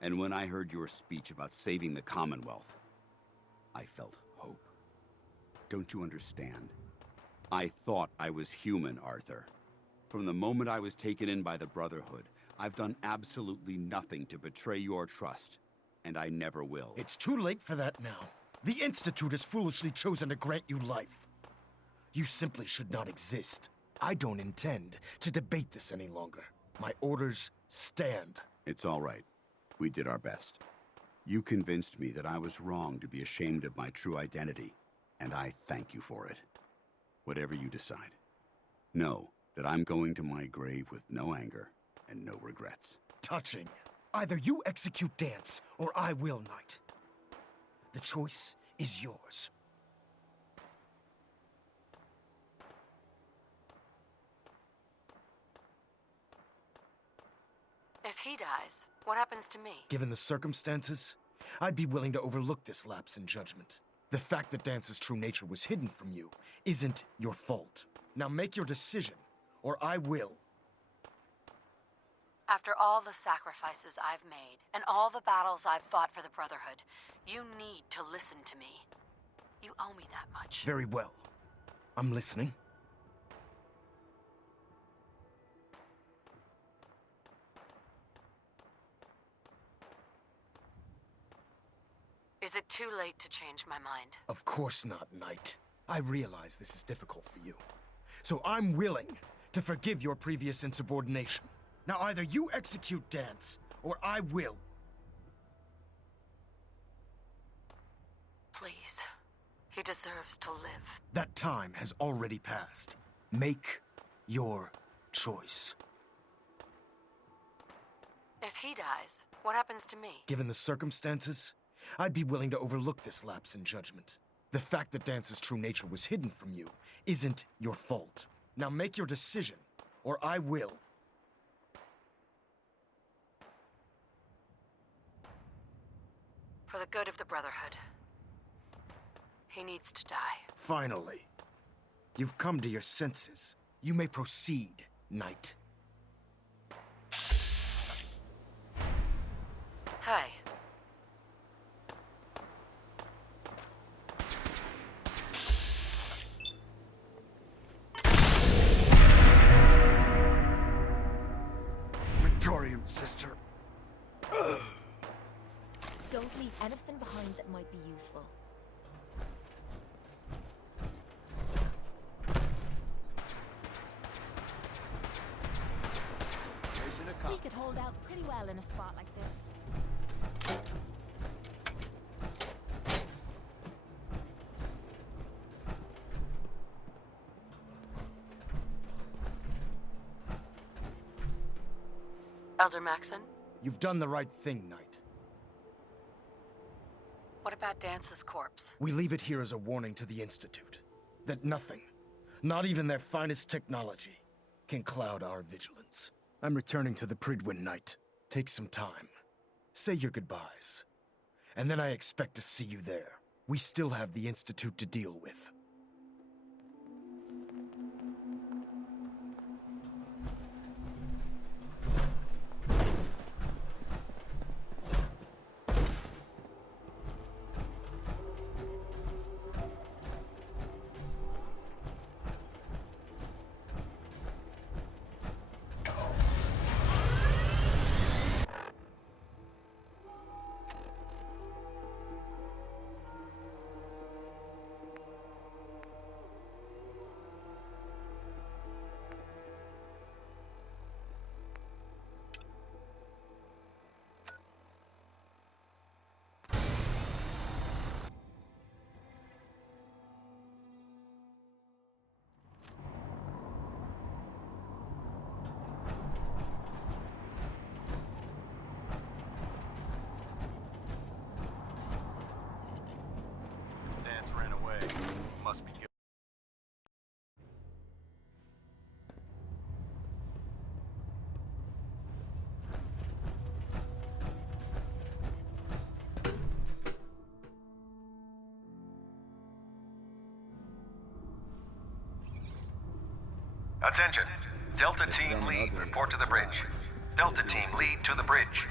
And when I heard your speech about saving the Commonwealth, I felt hope. Don't you understand? I thought I was human, Arthur. From the moment I was taken in by the Brotherhood, I've done absolutely nothing to betray your trust, and I never will. It's too late for that now. The Institute has foolishly chosen to grant you life. You simply should not exist. I don't intend to debate this any longer. My orders stand. It's all right. We did our best. You convinced me that I was wrong to be ashamed of my true identity, and I thank you for it. Whatever you decide, know that I'm going to my grave with no anger and no regrets. Touching. Either you execute Dance, or I will, Knight. The choice is yours. If he dies, what happens to me? Given the circumstances, I'd be willing to overlook this lapse in judgment. The fact that Dance's true nature was hidden from you isn't your fault. Now make your decision, or I will. After all the sacrifices I've made, and all the battles I've fought for the Brotherhood, you need to listen to me. You owe me that much. Very well. I'm listening. Is it too late to change my mind? Of course not, Knight. I realize this is difficult for you. So I'm willing to forgive your previous insubordination. Now either you execute Dance, or I will. Please. He deserves to live. That time has already passed. Make your choice. If he dies, what happens to me? Given the circumstances, I'd be willing to overlook this lapse in judgment. The fact that Dance's true nature was hidden from you isn't your fault. Now make your decision, or I will. For the good of the Brotherhood. He needs to die. Finally. You've come to your senses. You may proceed, Knight. Hi. Victorian sister. Don't leave anything behind that might be useful. We could hold out pretty well in a spot like this. Elder Maxon? You've done the right thing, Knight. What about Dance's corpse? We leave it here as a warning to the Institute. That nothing, not even their finest technology, can cloud our vigilance. I'm returning to the Pridwin, Knight. Take some time. Say your goodbyes. And then I expect to see you there. We still have the Institute to deal with. Dance ran away. Must be good. Attention. Delta Team Lead, report to the bridge. Delta Team Lead to the bridge.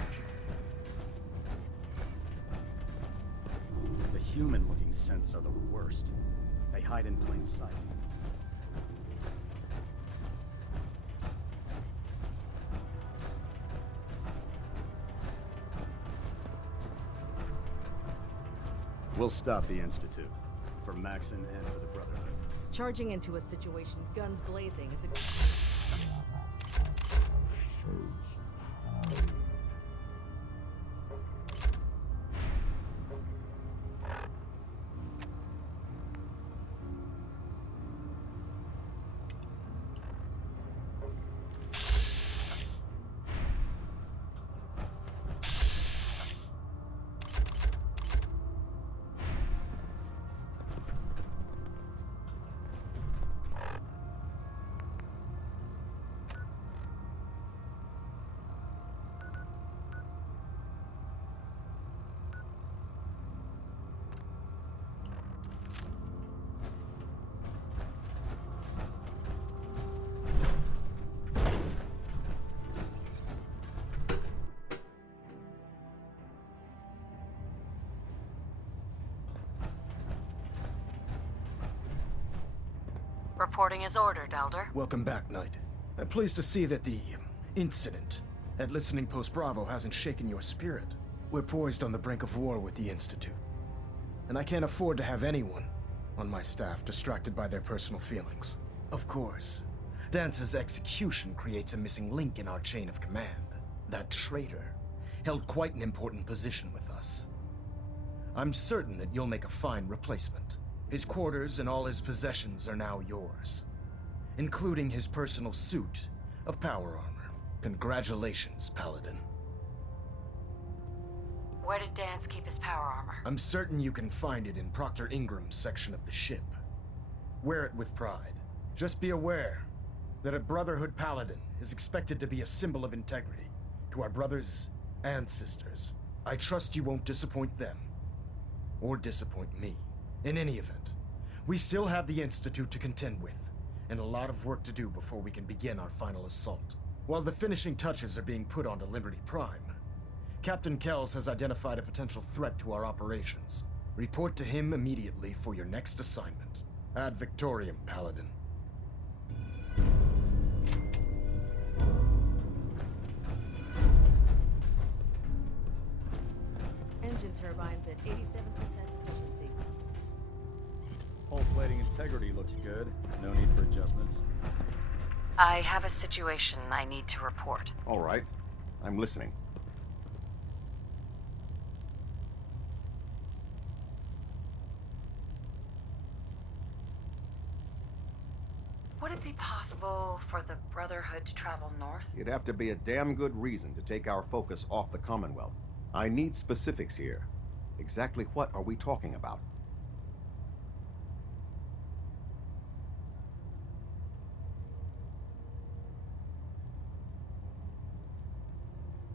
human-looking synths are the worst. They hide in plain sight. We'll stop the Institute. For Maxon and for the Brotherhood. Charging into a situation, guns blazing, is a... Reporting as ordered, Elder. Welcome back, Knight. I'm pleased to see that the incident at Listening Post Bravo hasn't shaken your spirit. We're poised on the brink of war with the Institute. And I can't afford to have anyone on my staff distracted by their personal feelings. Of course, Dance's execution creates a missing link in our chain of command. That traitor held quite an important position with us. I'm certain that you'll make a fine replacement. His quarters and all his possessions are now yours, including his personal suit of power armor. Congratulations, Paladin. Where did Dance keep his power armor? I'm certain you can find it in Proctor Ingram's section of the ship. Wear it with pride. Just be aware that a Brotherhood Paladin is expected to be a symbol of integrity to our brothers and sisters. I trust you won't disappoint them, or disappoint me. In any event, we still have the Institute to contend with, and a lot of work to do before we can begin our final assault. While the finishing touches are being put onto Liberty Prime, Captain Kells has identified a potential threat to our operations. Report to him immediately for your next assignment. Ad Victoriam, Paladin. Engine turbines at 87% efficiency. Hull plating integrity looks good. No need for adjustments. I have a situation I need to report. All right. I'm listening. Would it be possible for the Brotherhood to travel north? It'd have to be a damn good reason to take our focus off the Commonwealth. I need specifics here. Exactly what are we talking about?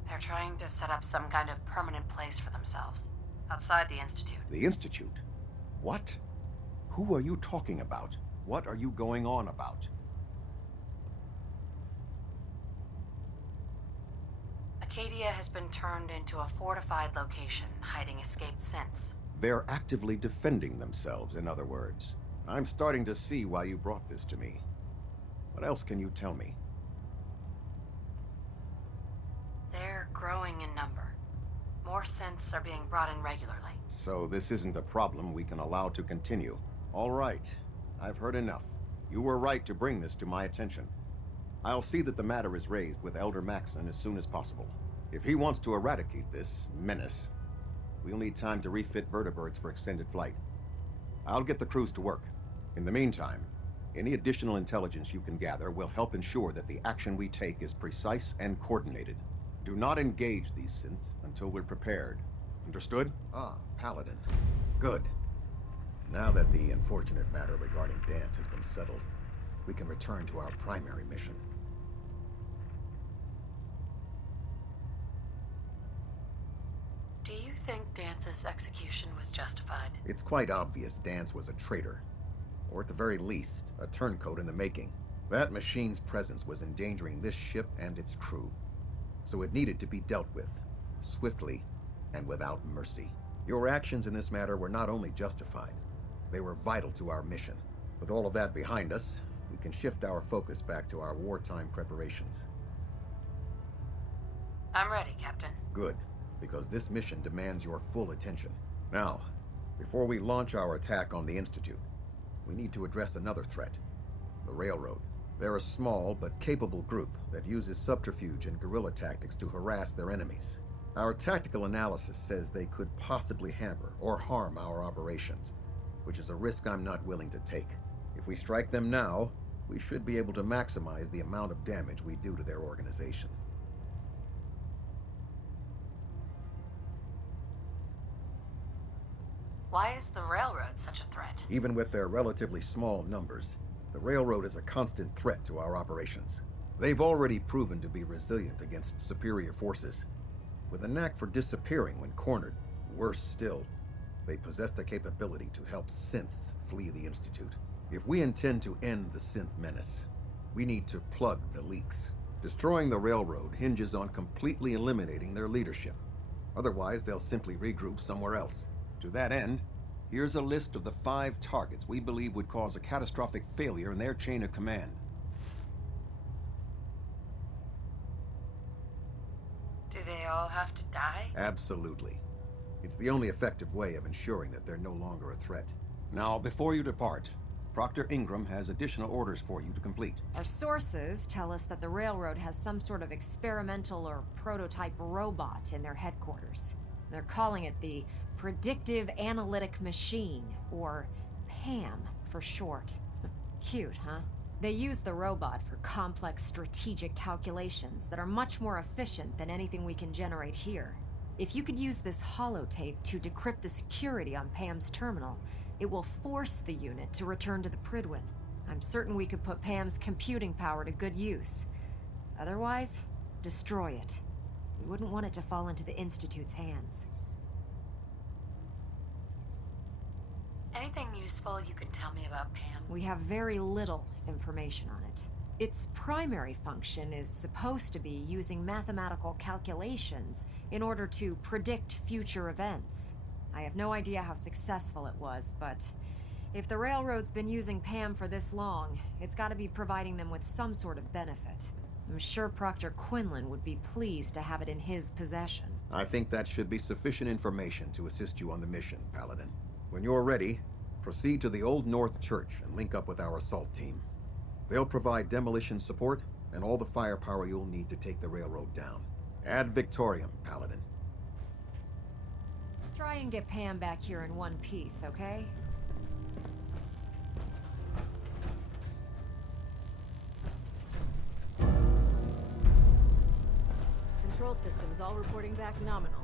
They're trying to set up some kind of permanent place for themselves, outside the Institute. The Institute? What? Who are you talking about? What are you going on about? Acadia has been turned into a fortified location, hiding escaped synths. They're actively defending themselves, in other words. I'm starting to see why you brought this to me. What else can you tell me? They're growing in number. More synths are being brought in regularly. So this isn't a problem we can allow to continue. All right. I've heard enough. You were right to bring this to my attention. I'll see that the matter is raised with Elder Maxon as soon as possible. If he wants to eradicate this menace, we'll need time to refit vertibirds for extended flight. I'll get the crews to work. In the meantime, any additional intelligence you can gather will help ensure that the action we take is precise and coordinated. Do not engage these synths until we're prepared. Understood? Ah, Paladin. Good. Now that the unfortunate matter regarding Dance has been settled, we can return to our primary mission. Do you think Dance's execution was justified? It's quite obvious Dance was a traitor. Or at the very least, a turncoat in the making. That machine's presence was endangering this ship and its crew. So it needed to be dealt with, swiftly and without mercy. Your actions in this matter were not only justified, they were vital to our mission. With all of that behind us, we can shift our focus back to our wartime preparations. I'm ready, Captain. Good, because this mission demands your full attention. Now, before we launch our attack on the Institute, we need to address another threat, the Railroad. They're a small but capable group that uses subterfuge and guerrilla tactics to harass their enemies. Our tactical analysis says they could possibly hamper or harm our operations, which is a risk I'm not willing to take. If we strike them now, we should be able to maximize the amount of damage we do to their organization. Why is the railroad such a threat? Even with their relatively small numbers, the Railroad is a constant threat to our operations. They've already proven to be resilient against superior forces. With a knack for disappearing when cornered, worse still, they possess the capability to help synths flee the Institute. If we intend to end the synth menace, we need to plug the leaks. Destroying the Railroad hinges on completely eliminating their leadership. Otherwise, they'll simply regroup somewhere else. To that end, here's a list of the 5 targets we believe would cause a catastrophic failure in their chain of command. Do they all have to die? Absolutely. It's the only effective way of ensuring that they're no longer a threat. Now, before you depart, Proctor Ingram has additional orders for you to complete. Our sources tell us that the Railroad has some sort of experimental or prototype robot in their headquarters. They're calling it the Predictive Analytic Machine, or PAM for short. Cute, huh? They use the robot for complex strategic calculations that are much more efficient than anything we can generate here. If you could use this holotape to decrypt the security on Pam's terminal, it will force the unit to return to the Prydwen. I'm certain we could put Pam's computing power to good use. Otherwise, destroy it. We wouldn't want it to fall into the Institute's hands. Anything useful you can tell me about Pam? We have very little information on it. Its primary function is supposed to be using mathematical calculations in order to predict future events. I have no idea how successful it was, but if the Railroad's been using Pam for this long, it's got to be providing them with some sort of benefit. I'm sure Proctor Quinlan would be pleased to have it in his possession. I think that should be sufficient information to assist you on the mission, Paladin. When you're ready, proceed to the Old North Church and link up with our assault team. They'll provide demolition support and all the firepower you'll need to take the Railroad down. Ad Victoriam, Paladin. Try and get Pam back here in one piece, okay? Control systems all reporting back nominal.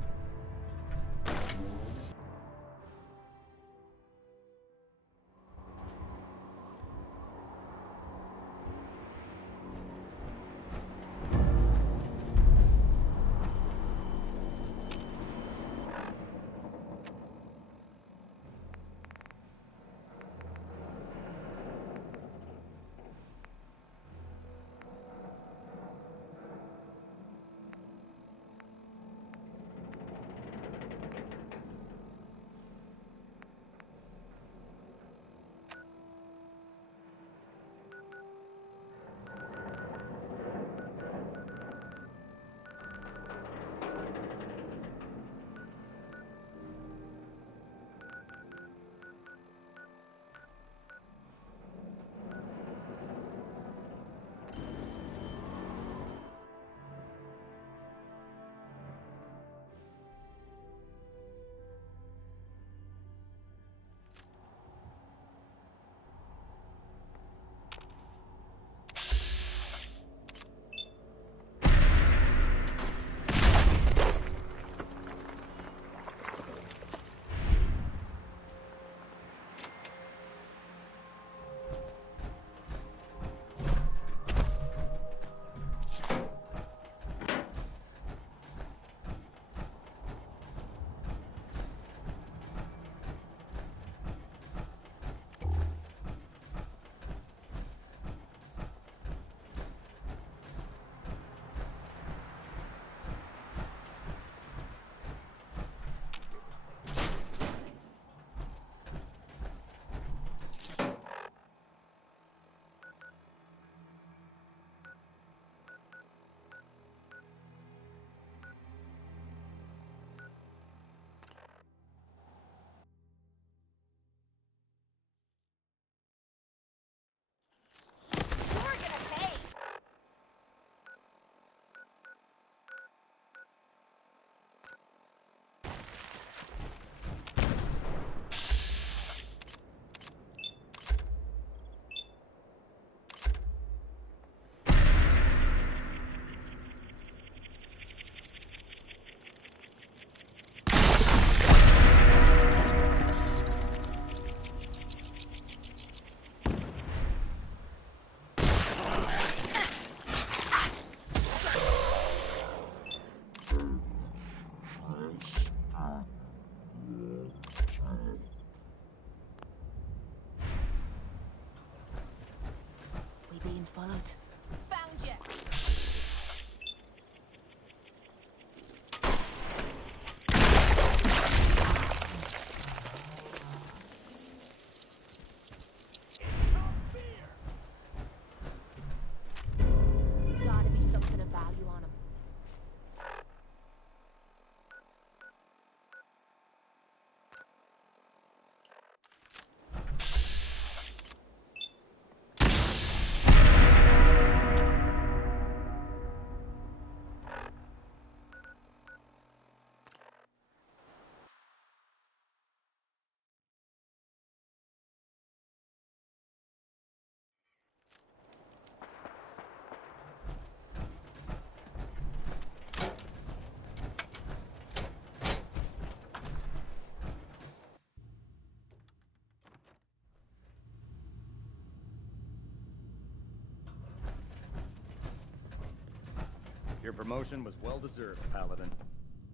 Your promotion was well-deserved, Paladin.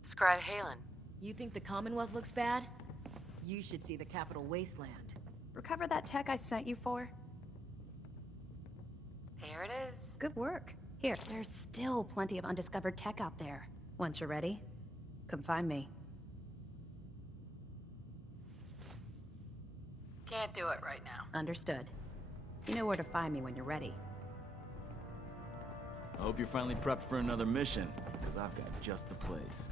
Scribe Halen. You think the Commonwealth looks bad? You should see the Capital Wasteland. Recover that tech I sent you for? Here it is. Good work. Here, there's still plenty of undiscovered tech out there. Once you're ready, come find me. Can't do it right now. Understood. You know where to find me when you're ready. I hope you're finally prepped for another mission, because I've got just the place.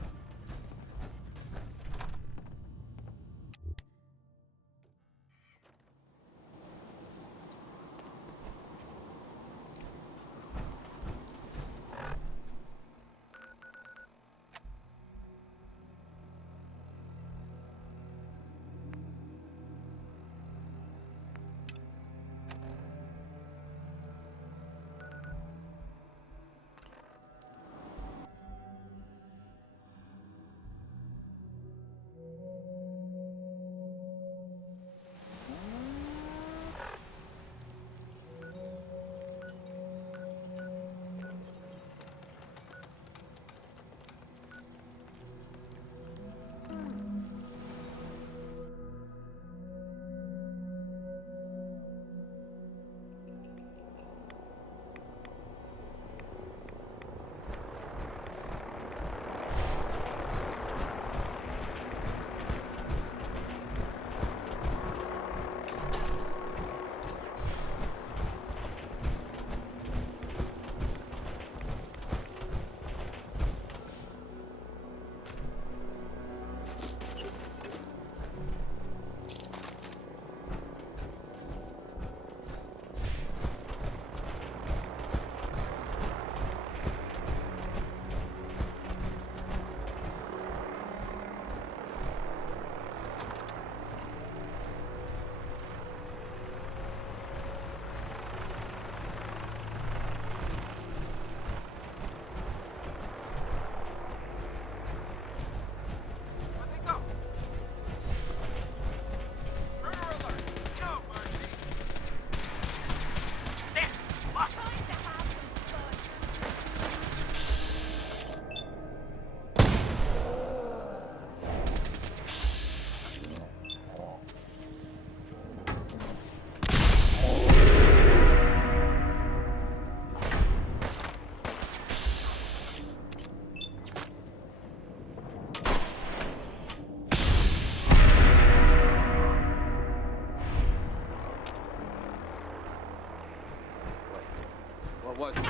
What was it?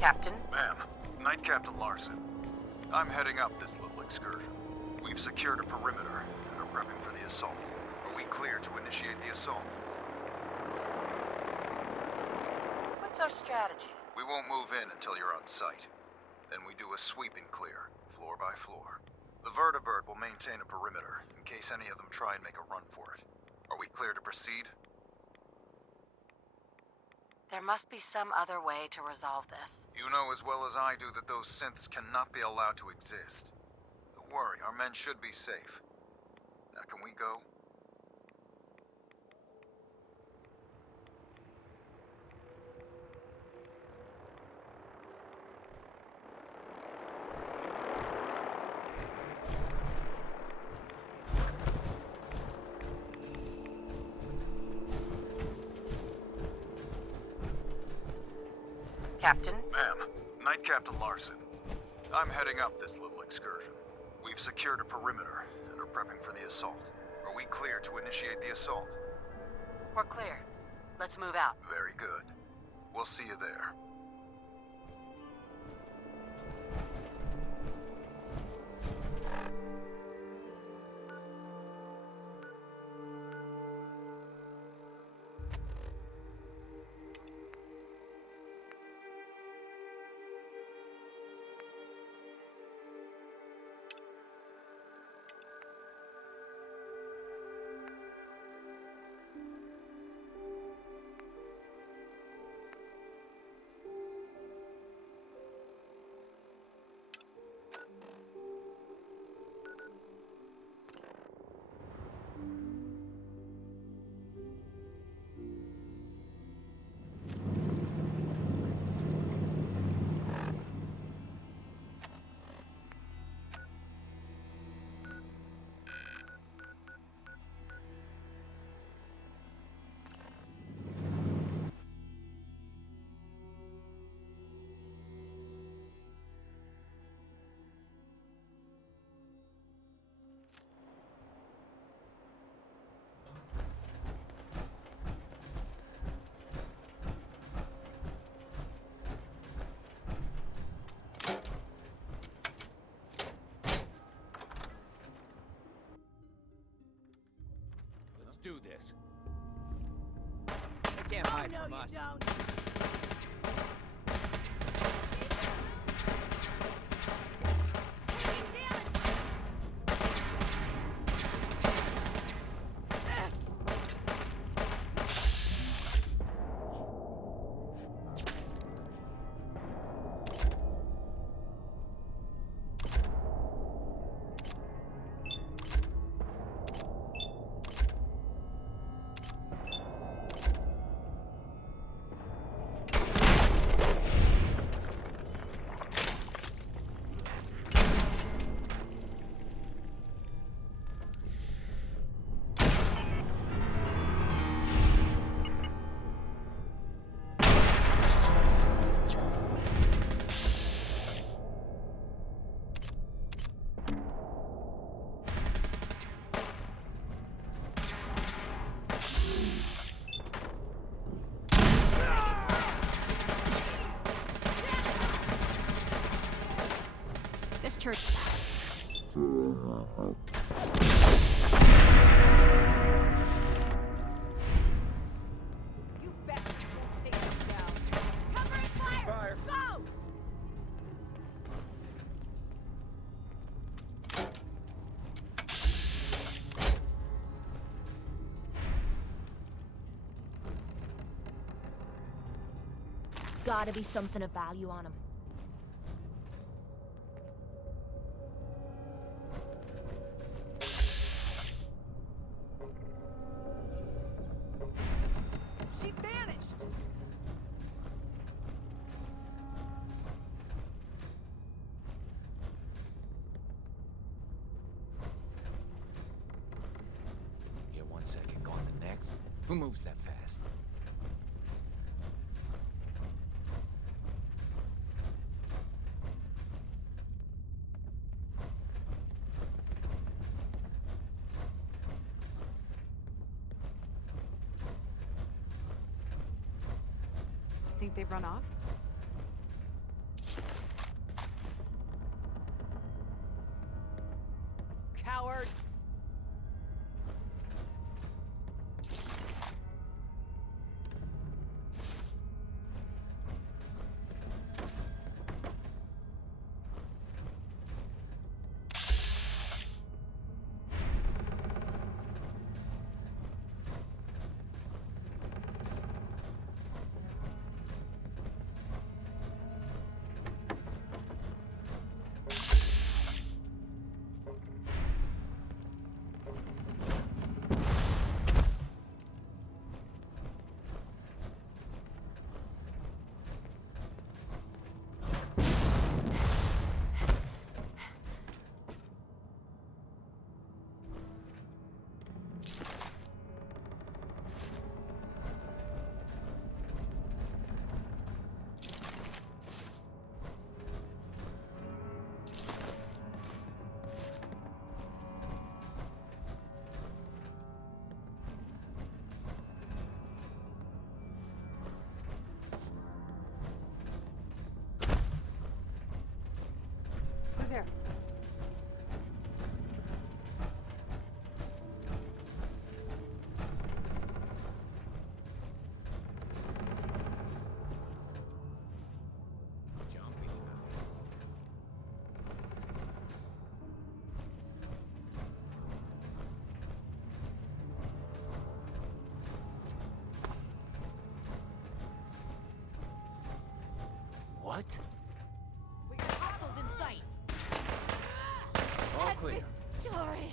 Captain? Ma'am, Knight Captain Larson. I'm heading up this little excursion. We've secured a perimeter and are prepping for the assault. Are we clear to initiate the assault? What's our strategy? We won't move in until you're on site. Then we do a sweeping clear, floor by floor. The vertibird will maintain a perimeter in case any of them try and make a run for it. Are we clear to proceed? There must be some other way to resolve this. You know as well as I do that those synths cannot be allowed to exist. Don't worry, our men should be safe. Now can we go? Captain? Ma'am, Knight Captain Larson. I'm heading up this little excursion. We've secured a perimeter and are prepping for the assault. Are we clear to initiate the assault? We're clear. Let's move out. Very good. We'll see you there. Do this. They can't hide from us. Church. You bastards won't take us down. Cover and fire! Go! Gotta be something of value on him. Who moves that fast? Think they've run off? coward! Who's there? What? We got hostiles in sight! All clear. Victoria!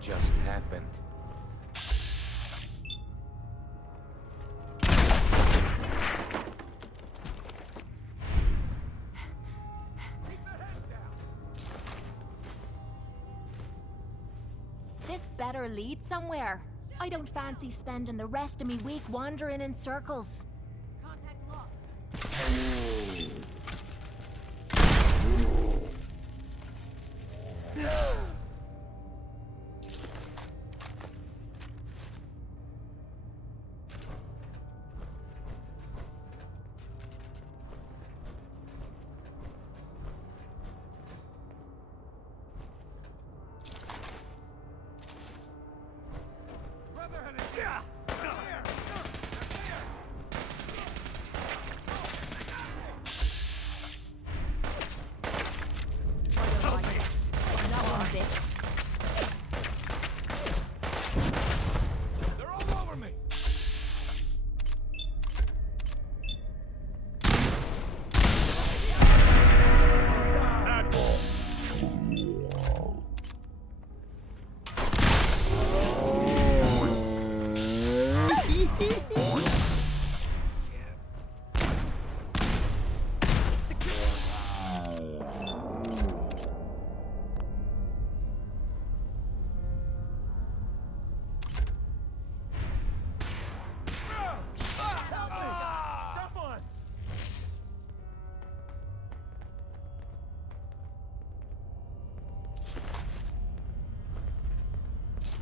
Just happened. This better lead somewhere. I don't fancy spending the rest of me week wandering in circles. Contact lost. They're all over me.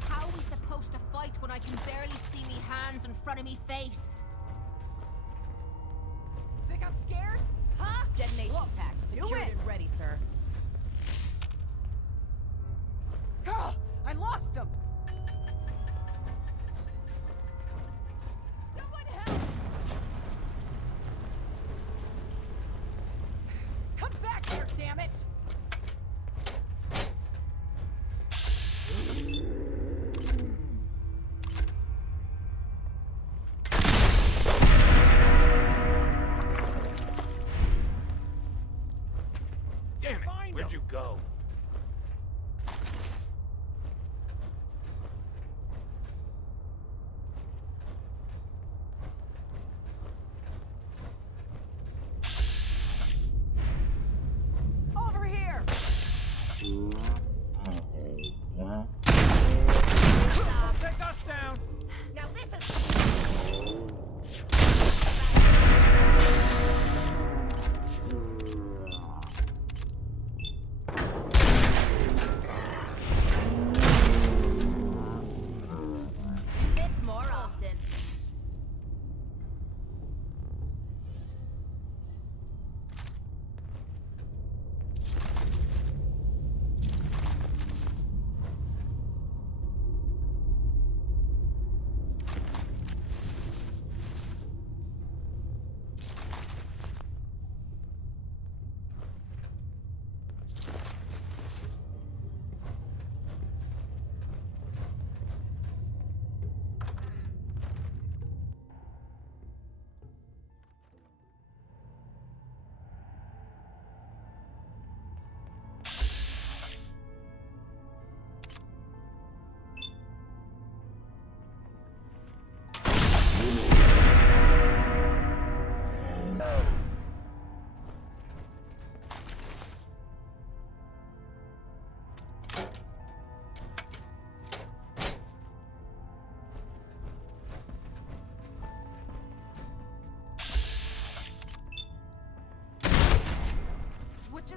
How are we supposed to fight when I can barely see me hands in front of me face? Think I'm scared? Huh? Detonation pack secured and ready, sir. Gah! I lost him! Someone help! Come back here, damn it! Damn it! Where'd you go? Over here! Take us down. Now this is...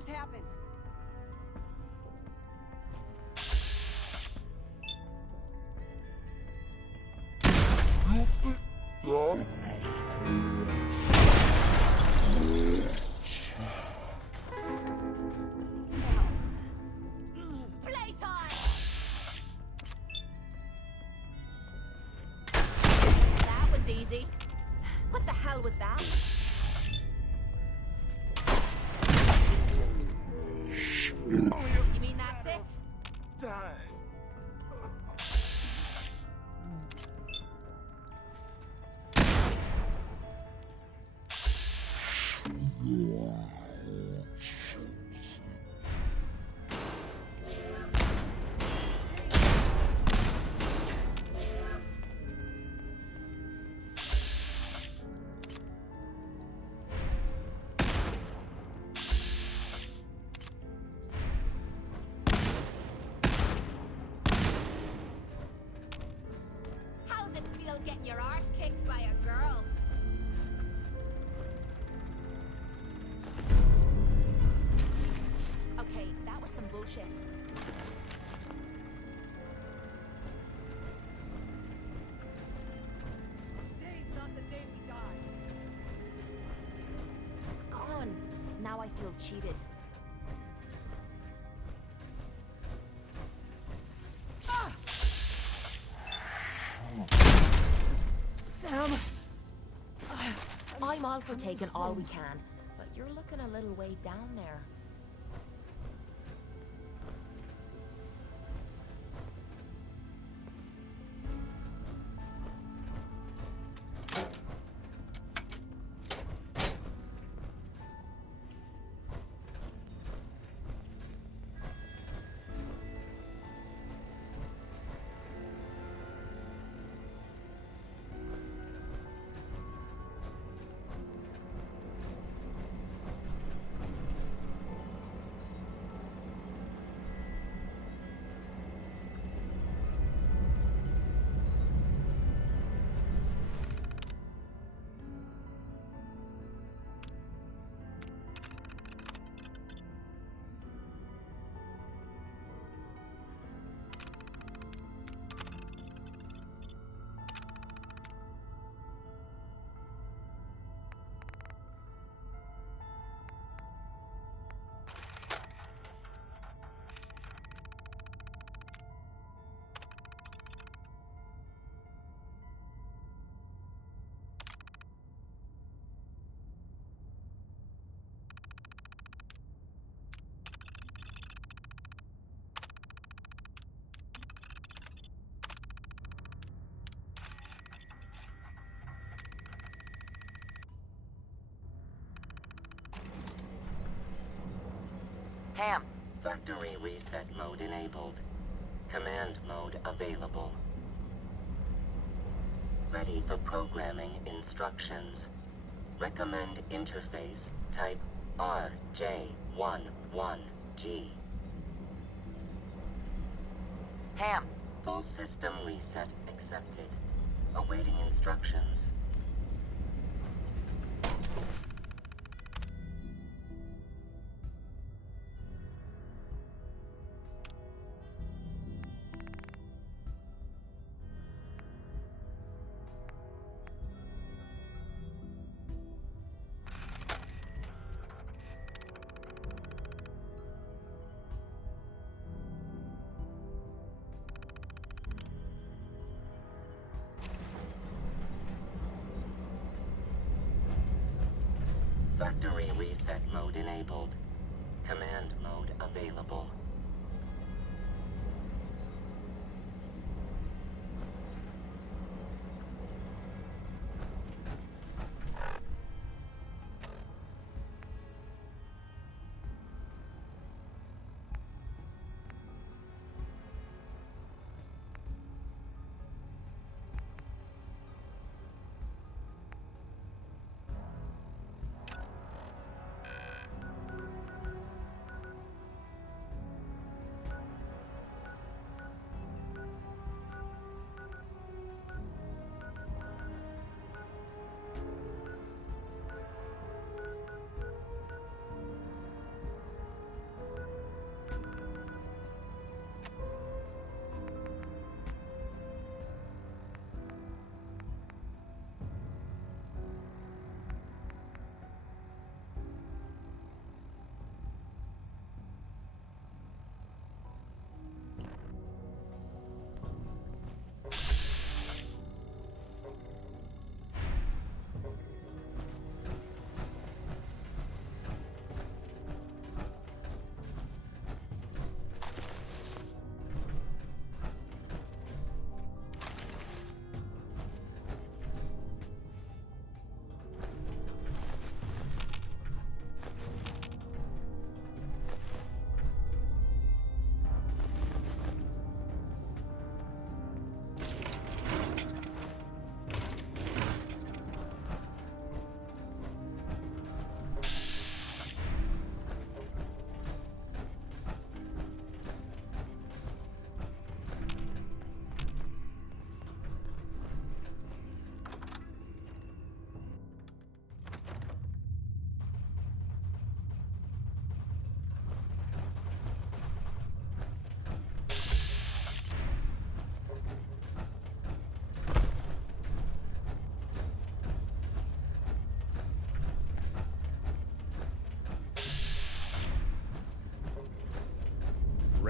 just happened? Playtime! That was easy. What the hell was that? You mean that's it? Time. How's it feel getting your arse kicked by a girl? Okay, that was some bullshit. Today's not the day we die. Gone. Now I feel cheated. Sam! I'm all for taking all we can, but you're looking a little way down there. Pam. Factory reset mode enabled. Command mode available. Ready for programming instructions. Recommend interface type RJ11G. Pam. Full system reset accepted. Awaiting instructions. Factory reset mode enabled. Command mode available.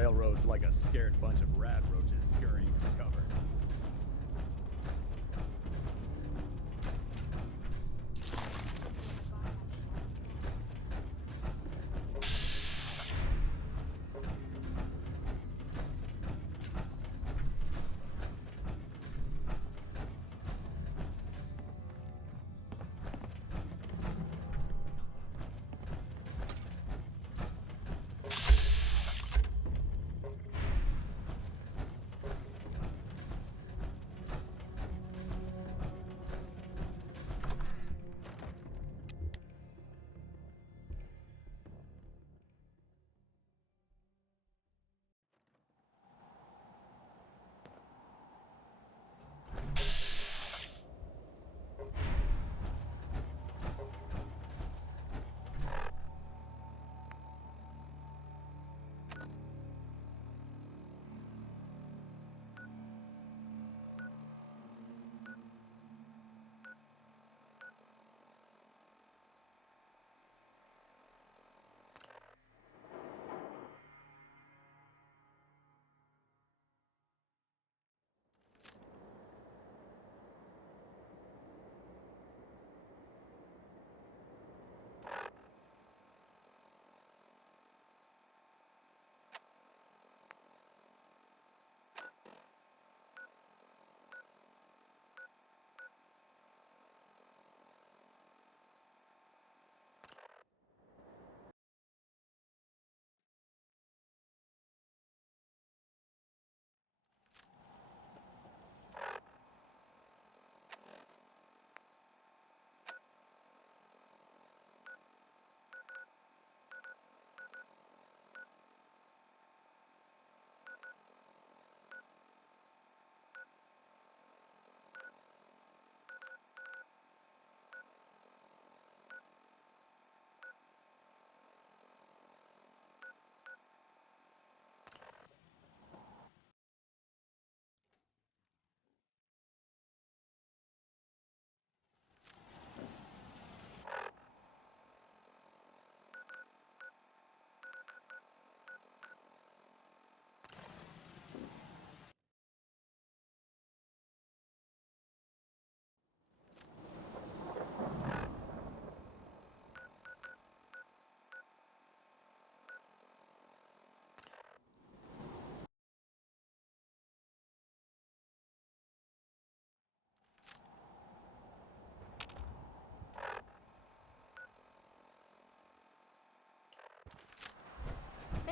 railroad's like a scared bunch of rat roaches scurrying for cover.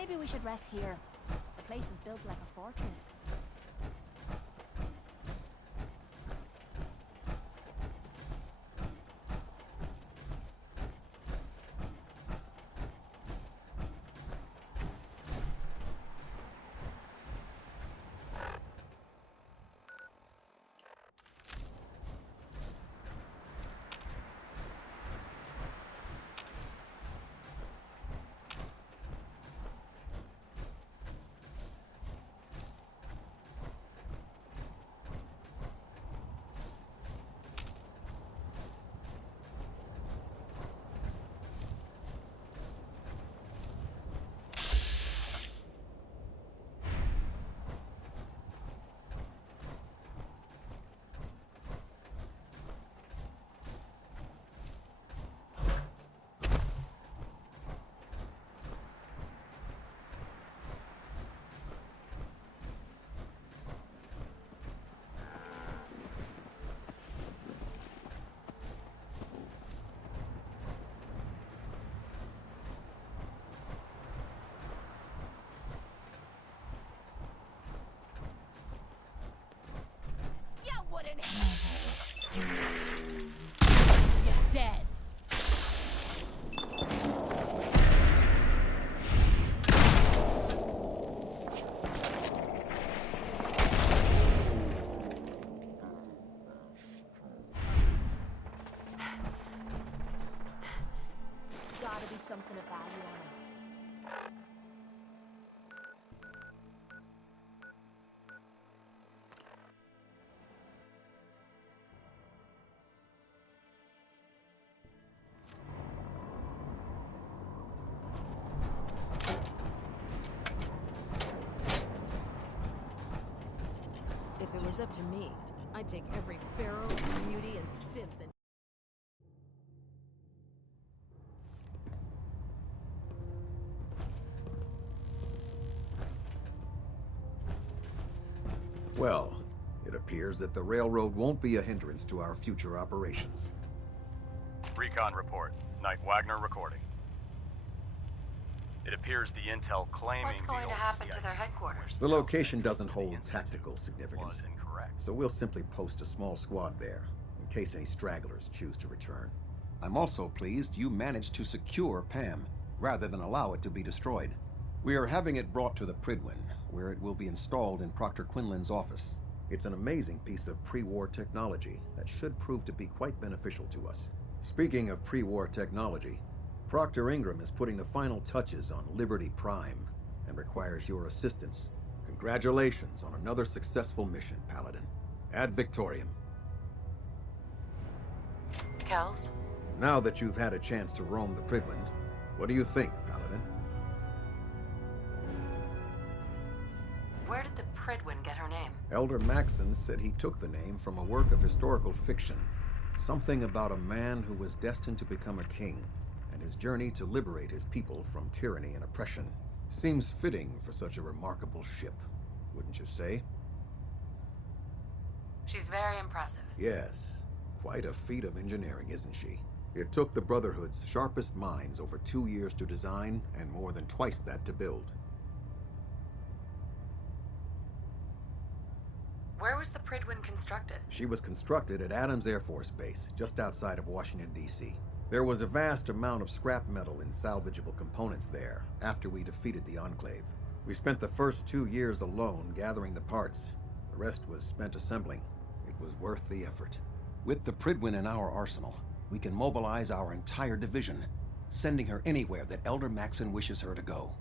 Maybe we should rest here. The place is built like a fortress. You're dead. Gotta be something of value on him. was up to me, I'd take every pharaoh, beauty, and synth and... Well, it appears that the railroad won't be a hindrance to our future operations. Recon report. Knight Wagner recording. It appears the intel claiming What's going to happen to their headquarters? The location doesn't hold tactical significance, so we'll simply post a small squad there, in case any stragglers choose to return. I'm also pleased you managed to secure PAM, rather than allow it to be destroyed. We are having it brought to the Pridwin, where it will be installed in Proctor Quinlan's office. It's an amazing piece of pre-war technology that should prove to be quite beneficial to us. Speaking of pre-war technology, Proctor Ingram is putting the final touches on Liberty Prime and requires your assistance. Congratulations on another successful mission, Paladin. Ad Victoriam. Kells? Now that you've had a chance to roam the Pridwin, what do you think, Paladin? Where did the Pridwin get her name? Elder Maxon said he took the name from a work of historical fiction. Something about a man who was destined to become a king, and his journey to liberate his people from tyranny and oppression. Seems fitting for such a remarkable ship, wouldn't you say? She's very impressive. Yes. Quite a feat of engineering, isn't she? It took the Brotherhood's sharpest minds over 2 years to design, and more than twice that to build. Where was the Pridwin constructed? She was constructed at Adams Air Force Base, just outside of Washington, D.C. There was a vast amount of scrap metal and salvageable components there after we defeated the Enclave. We spent the first 2 years alone gathering the parts. The rest was spent assembling. It was worth the effort. With the Pridwin in our arsenal, we can mobilize our entire division, sending her anywhere that Elder Maxon wishes her to go.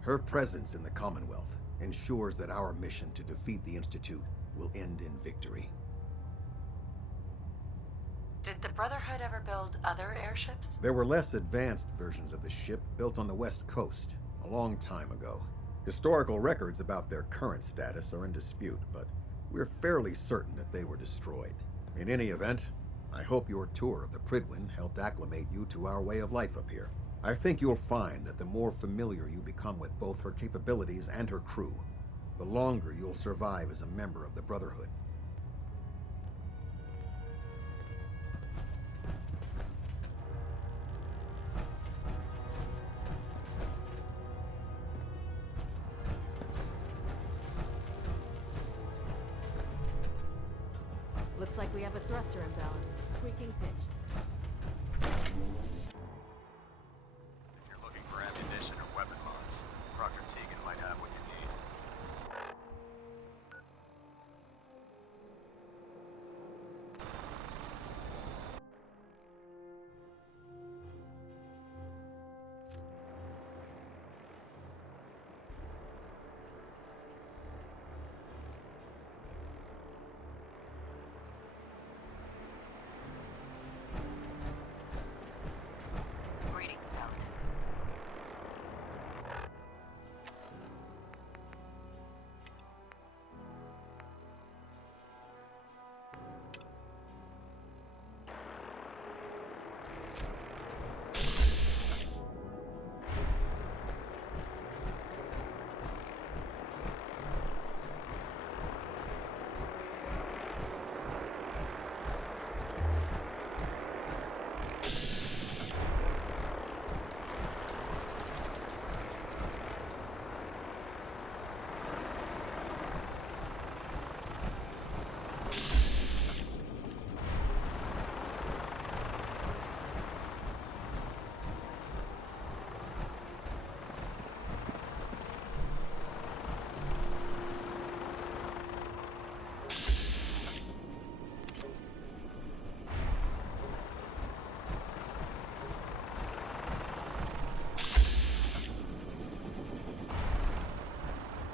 Her presence in the Commonwealth ensures that our mission to defeat the Institute will end in victory. Did the Brotherhood ever build other airships? There were less advanced versions of the ship built on the West Coast a long time ago. Historical records about their current status are in dispute, but we're fairly certain that they were destroyed. In any event, I hope your tour of the Pridwin helped acclimate you to our way of life up here. I think you'll find that the more familiar you become with both her capabilities and her crew, the longer you'll survive as a member of the Brotherhood. Looks like we have a thruster imbalance. Tweaking pitch. If you're looking for ammunition or weapon mods, Proctor Tegan might have what you need. Greetings, Paladin.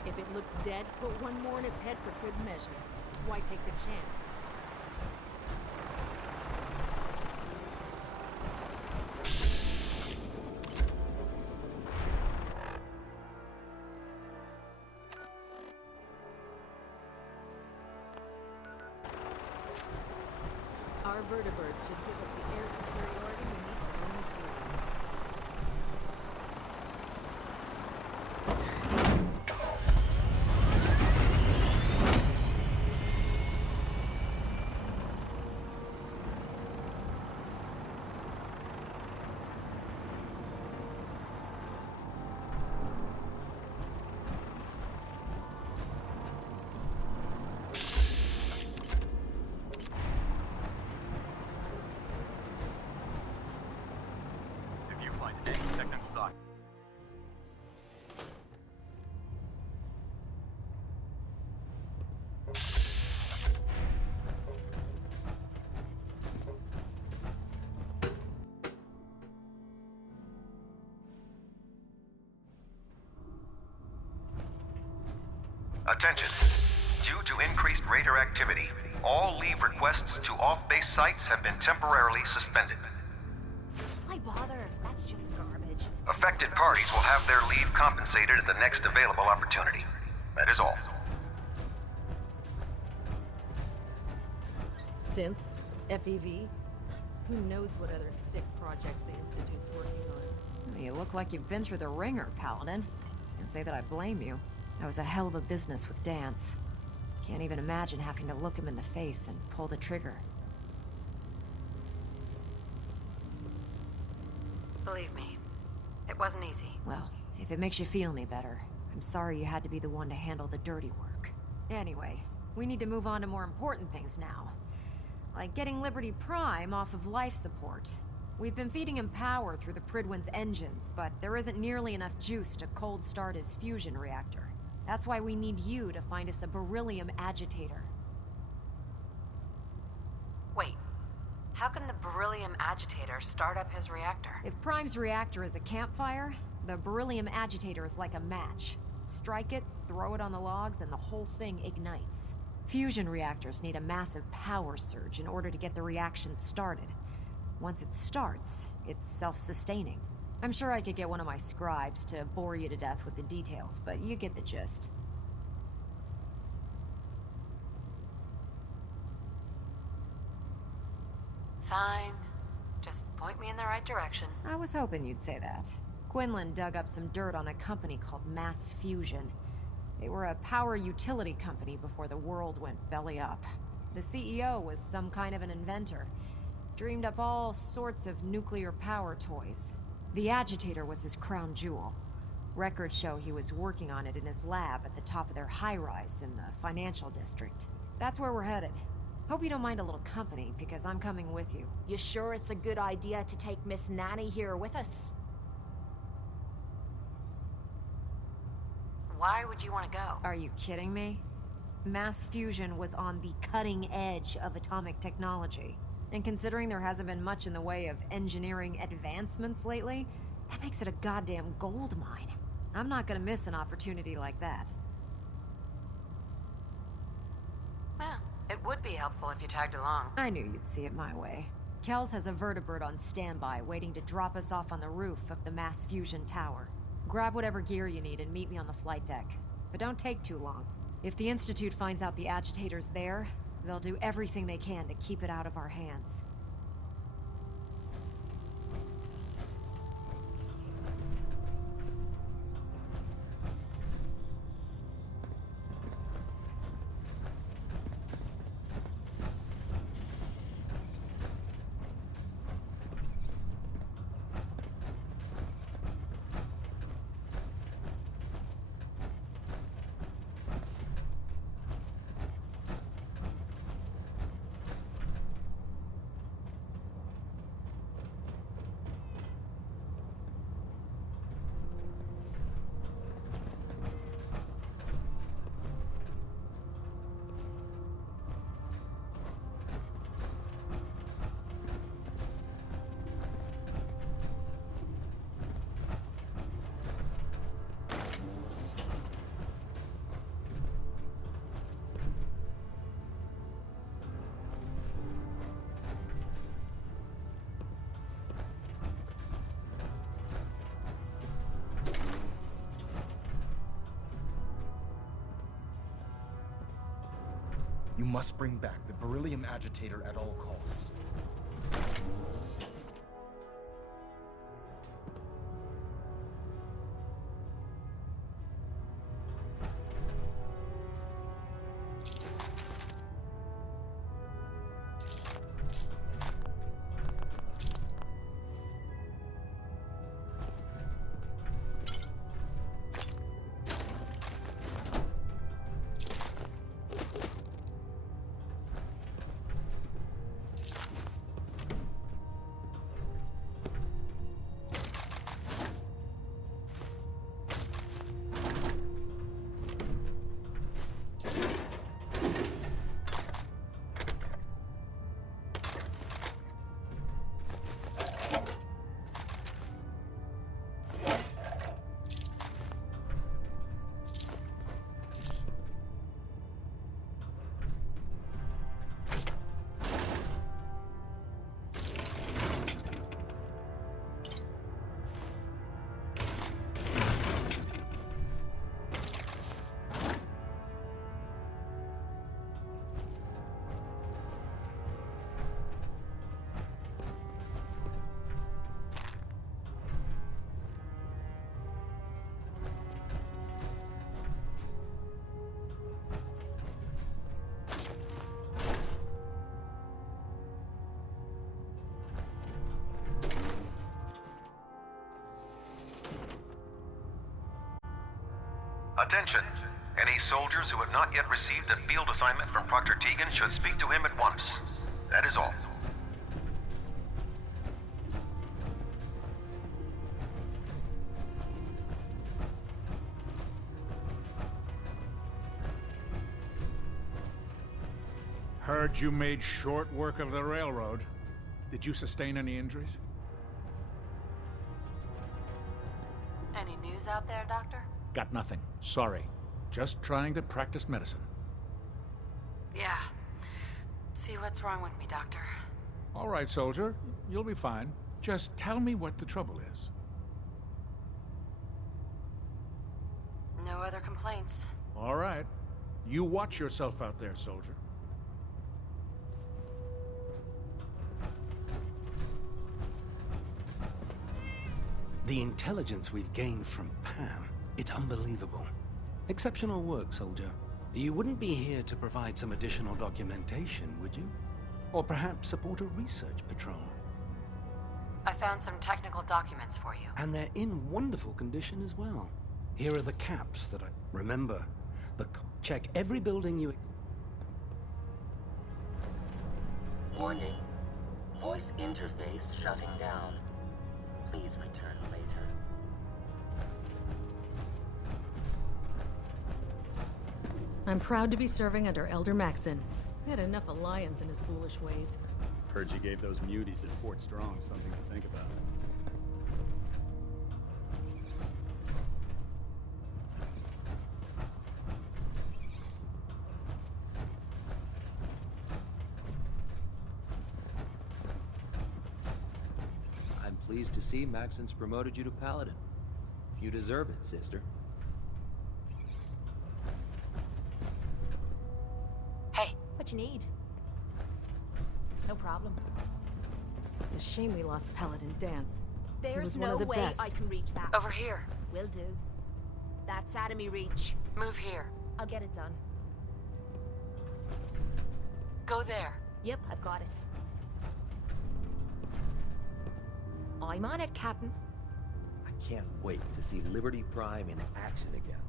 If it looks dead, put one more in its head for good measure. Why take the chance? vertibirds should give us the air superiority we need to run this room. Attention. Due to increased raider activity, all leave requests to off-base sites have been temporarily suspended. Why bother? That's just garbage. Affected parties will have their leave compensated at the next available opportunity. That is all. Synths? FEV? Who knows what other sick projects the Institute's working on? You look like you've been through the ringer, Paladin. Can't say that I blame you. That was a hell of a business with Dance. Can't even imagine having to look him in the face and pull the trigger. Believe me, it wasn't easy. Well, if it makes you feel any better, I'm sorry you had to be the one to handle the dirty work. Anyway, we need to move on to more important things now. Like getting Liberty Prime off of life support. We've been feeding him power through the Pridwin's engines, but there isn't nearly enough juice to cold start his fusion reactor. That's why we need you to find us a beryllium agitator. Wait, how can the beryllium agitator start up his reactor? If Prime's reactor is a campfire, the beryllium agitator is like a match. Strike it, throw it on the logs, and the whole thing ignites. Fusion reactors need a massive power surge in order to get the reaction started. Once it starts, it's self-sustaining. I'm sure I could get one of my scribes to bore you to death with the details, but you get the gist. Fine. Just point me in the right direction. I was hoping you'd say that. Quinlan dug up some dirt on a company called Mass Fusion. They were a power utility company before the world went belly up. The CEO was some kind of an inventor. Dreamed up all sorts of nuclear power toys. The agitator was his crown jewel. Records show he was working on it in his lab at the top of their high-rise in the financial district. That's where we're headed. Hope you don't mind a little company, because I'm coming with you. You sure it's a good idea to take Miss Nanny here with us? Why would you want to go? Are you kidding me? Mass fusion was on the cutting edge of atomic technology. And considering there hasn't been much in the way of engineering advancements lately, that makes it a goddamn gold mine. I'm not gonna miss an opportunity like that. Well, it would be helpful if you tagged along. I knew you'd see it my way. Kells has a vertibird on standby, waiting to drop us off on the roof of the mass fusion tower. Grab whatever gear you need and meet me on the flight deck. But don't take too long. If the Institute finds out the agitator's there, they'll do everything they can to keep it out of our hands. You must bring back the beryllium agitator at all costs. Attention! Any soldiers who have not yet received a field assignment from Proctor Tegan should speak to him at once. That is all. Heard you made short work of the railroad. Did you sustain any injuries? Any news out there, Doctor? Got nothing. Sorry. Just trying to practice medicine. Yeah. See what's wrong with me, Doctor. All right, soldier. You'll be fine. Just tell me what the trouble is. No other complaints. All right. You watch yourself out there, soldier. The intelligence we've gained from Pam, it's unbelievable. Exceptional work, soldier. You wouldn't be here to provide some additional documentation, would you? Or perhaps support a research patrol? I found some technical documents for you. And they're in wonderful condition as well. Here are the caps that I... Remember, check every building you... Warning. Voice interface shutting down. Please return later. I'm proud to be serving under Elder Maxon. I had enough of Lyons and his foolish ways. Heard you gave those muties at Fort Strong something to think about. I'm pleased to see Maxon's promoted you to Paladin. You deserve it, sister. Hey. What you need? No problem. It's a shame we lost Paladin Dance. He There's was one no of the way best. I can reach that. Over here. Will do. That's out of me reach. Move here. I'll get it done. Go there. Yep, I've got it. I'm on it, Captain. I can't wait to see Liberty Prime in action again.